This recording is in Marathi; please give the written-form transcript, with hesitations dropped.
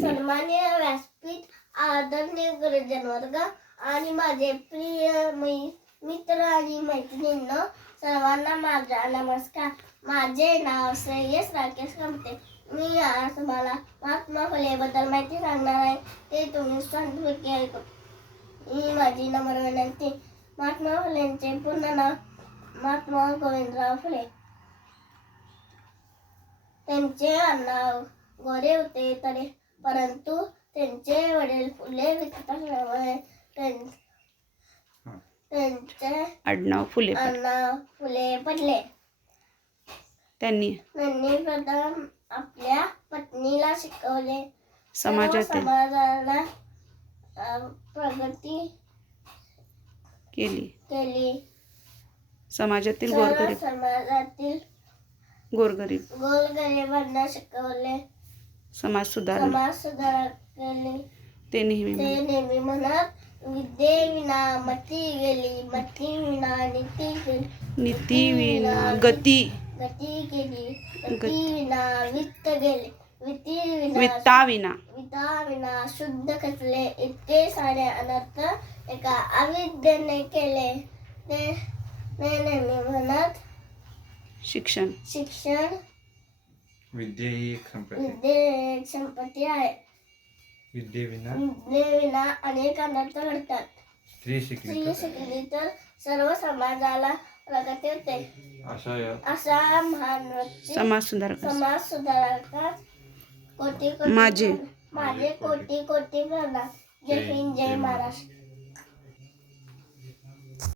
सन्माननीय व्यासपीठ, आदरणीय गुरुजन वर्ग आणि माझे प्रिय मित्र आणि मैत्रिणींनो, सर्वांना माझा नमस्कार. माझे नाव श्रेयस राकेश कामते. मी आज तुम्हाला महात्मा फुले बद्दल माहिती सांगणार आहे. ते तुम्ही शांतपैकी ऐकू. ही माझी नम्र विनंती. महात्मा फुलेंचे पूर्ण नाव महात्मा गोविंदराव फुले. त्यांचे आडनाव गोरे होते तरी परंतु त्यांचे वडील फुले विकत असल्यामुळे त्यांचे आडनाव फुले पडले. त्यांनी प्रथम आपल्या पत्नीला शिकवले. समाजाला प्रगती केली. समाजातील गोरगरिबांना शिकवले. समाज सुधारक केले. ते नेहमी म्हणत, विद्येविना मती गेली, मती विना नीती गेली, नीती विना गती गेली, गती विना वित्त गेले, वित्ताविना शुद्ध खचले. इतके सारे अनर्थ एका अविद्येने केले. ते नेहमी म्हणत, शिक्षण विद्या ही एक संपत्ती आहे. विद्येविना अनेक अनर्थ घडतात. स्त्री शिकली तर सर्व समाजाला प्रगती होते. अशा महान व्यक्ती समाज सुधारकात माझे कोटी प्रणाम. जय हिंद, जय महाराष्ट्र.